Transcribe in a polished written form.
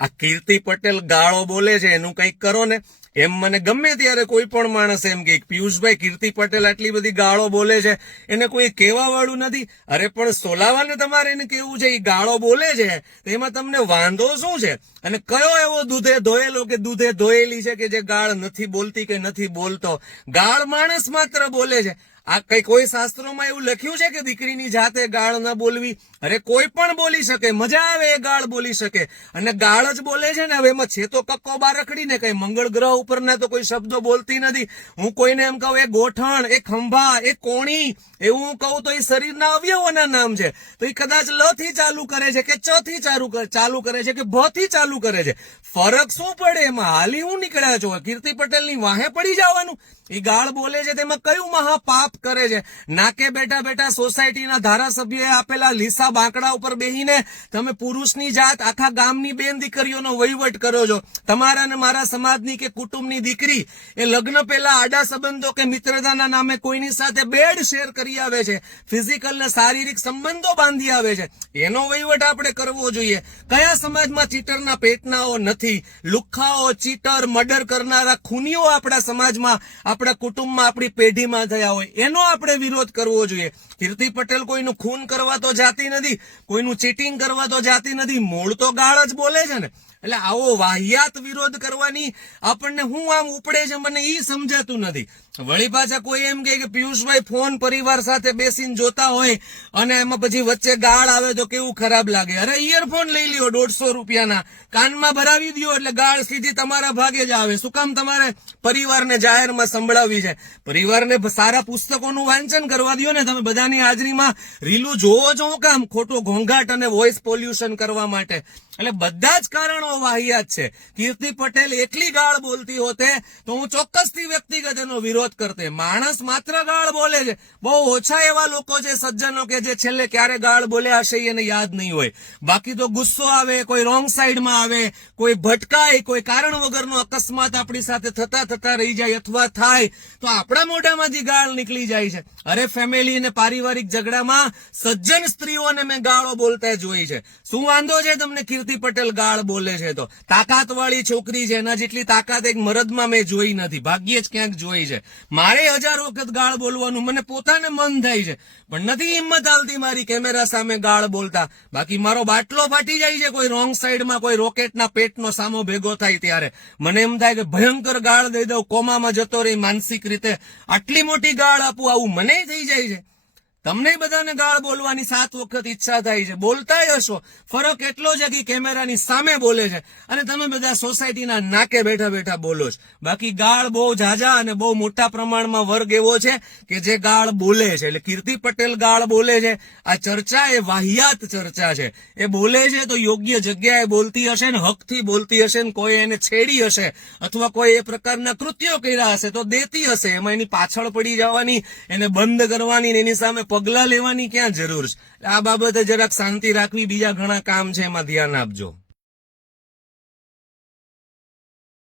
આ કીર્તિ પટેલ ગાળો બોલે છે એનું કંઈક કરો ને. એમ મને ગમે ત્યારે કોઈ પણ માણસ એમ કે પિયુષભાઈ કીર્તિ પટેલ આટલી બધી ગાળો બોલે છે, એને કોઈ કહેવા વાળું નથી. અરે પણ સોલાવાને તમારે એને કેવું છે, એ ગાળો બોલે છે તો એમાં તમને વાંધો શું છે? અને કયો એવો દૂધે ધોયેલો કે દૂધે ધોયેલી છે કે જે ગાળ નથી બોલતી કે નથી બોલતો? ગાળ માણસ માત્ર બોલે છે. આ કઈ કોઈ શાસ્ત્રોમાં એવું લખ્યું છે કે દીકરીની જાતે ગાળ ન બોલવી? અરે કોઈ પણ બોલી શકે, મજા આવે એ ગાળ બોલી શકે. અને ગાળ જ બોલે છે ને. હવે એમાં છે તો કક્કો બારખડી ને, કઈ મંગળ ગ્રહ ઉપરના તો કોઈ શબ્દો બોલતી નથી. હું કોઈને એમ કહું એ ગોઠણ, એ ખંભા, એ કોણી, એવું હું કહું તો એ શરીરના અવયવોના નામ છે. તો એ કદાચ લ થી ચાલુ કરે છે કે ચ થી ચાલુ કરે છે કે ભ થી ચાલુ કરે છે. ફરક શું પડે એમાં? હાલી હું નીકળ્યા છો? કીર્તિ પટેલની વાહે પડી જવાનું? એ ગાળ બોલે છે તેમાં કયું મહાપાપ કરે છે? નાકે બેઠા બેઠા સોસાયટીના ધારાસભ્યએ આપેલા લીસા બાંકડા ઉપર બેહીને તમે પુરુષની જાત આખા ગામની બેન દીકરીઓનો વહીવટ કરો છો. તમારા ને મારા સમાજની કે કુટુંબની દીકરી એ લગ્ન પહેલા આડા સંબંધો કે મિત્રતાના નામે કોઈની સાથે બેડ શેર કરી આવે છે, ફિઝિકલ ને શારીરિક સંબંધો બાંધી આવે છે. એનો વહીવટ આપણે કરવો જોઈએ. કયા સમાજમાં ચીટરના પેટનાઓ નથી? લુખ્ખાઓ, ચીટર, મર્ડર કરનારા ખૂનીઓ આપણા સમાજમાં, આપણા કુટુંબમાં, આપણી પેઢીમાં થયા હોય, એનો આપણે વિરોધ કરવો જોઈએ. કીર્તિ પટેલ કોઈનું ખૂન કરવા તો જાતી નથી, કોઈનું ચીટિંગ કરવા તો જાતી નથી, મૂળ તો ગાળ જ બોલે છે ને. એટલે આવો વાહિયાત વિરોધ કરવાની આપણને હું આમ ઉપડે છે, મને ઈ સમજાતું નથી. વળી પાછા કોઈ એમ કે પિયુષભાઈ ફોન પરિવાર સાથે બેસીને જોતા હોય અને એમાં પછી વચ્ચે ગાળ આવે તો કેવું ખરાબ લાગે. અરે ઇયરફોન લઈ લ્યો 150 રૂપિયાના, કાનમાં ભરાવી દો એટલે ગાળ સીધી તમારા ભાગે જ આવે. શું કામ તમારે પરિવારને જાહેરમાં સંભળાવી છે? પરિવારને સારા પુસ્તકોનું વાંચન કરવા દો ને. તમે બધાની હાજરીમાં રીલું જોવો છો કામ? ખોટો ઘોંઘાટ અને વોઇસ પોલ્યુશન કરવા માટે. એટલે બધા જ કારણો વાહિયાત છે. કીર્તિ પટેલ એકલી ગાળ બોલતી હોતે તો હું ચોક્કસથી વ્યક્તિગત એનો વિરોધ કરતે. માણસ માત્ર ગાળ બોલે છે. બહુ ઓછા એવા લોકો છે સજ્જનો કે જે છેલ્લે ક્યારે ગાળ બોલ્યા હશે એને યાદ નહીં હોય. બાકી તો ગુસ્સો આવે, કોઈ રોંગ સાઈડમાં આવે, કોઈ ભટકાય, કોઈ કારણ વગરનો અકસ્માત આપણી સાથે થતા રહી જાય અથવા થાય તો આપણા મોઢામાંથી ગાળ નીકળી જાય છે. અરે ફેમિલી અને પારિવારિક ઝઘડામાં સજ્જન સ્ત્રીઓને મેં ગાળો બોલતા જોઈ છે. શું વાંધો છે તમને કીર્તિ પટેલ ગાળ બોલે છે તો? તાકાત વાળી છોકરી છે, એના જેટલી તાકાત એક મરદમાં મેં જોઈ નથી, ભાગ્યે જ ક્યાંક જોઈ છે. મારે 1000 વખત ગાળ બોલવાનું મને પોતાને મન થાય છે, પણ નથી હિંમત આવતી મારી કેમેરા સામે ગાળ બોલતા. બાકી મારો બાટલો ફાટી જાય છે કોઈ રોંગ સાઈડમાં, કોઈ રોકેટના પેટનો સામો ભેગો થાય ત્યારે. મને એમ થાય કે ભયંકર ગાળ દઈ દઉં, કોમામાં જતો રહી માનસિક રીતે. આટલી મોટી ગાળ આપું, આવું મને થઈ જાય છે. તમને બધાને ગાળ બોલવાની 7 વખત ઈચ્છા થાય છે, બોલતાય હશો. ફરક એટલો છે કે કેમેરાની સામે બોલે છે અને તમે બધા સોસાયટીના નાકે બેઠા બેઠા બોલો છો. બાકી ગાળ બહુ ઝાઝા અને બહુ મોટા પ્રમાણમાં વર્ગ એવો છે કે જે ગાળ બોલે છે. એટલે કીર્તિ પટેલ ગાળ બોલે છે. આ ચર્ચા એ વાહિયાત ચર્ચા છે. એ બોલે છે તો યોગ્ય જગ્યાએ બોલતી હશે ને, હકથી બોલતી હશે ને, કોઈ એને છેડી હશે અથવા કોઈ એ પ્રકારના કૃત્યો કર્યા હશે તો દેતી હશે. એમાં એની પાછળ પડી જવાની, એને બંધ કરવાની ને એની સામે પગલા લેવાની ક્યાં જરૂર છે? આ બાબતે જરાક શાંતિ રાખવી. બીજા ઘણા કામ છે, એમાં ધ્યાન આપજો.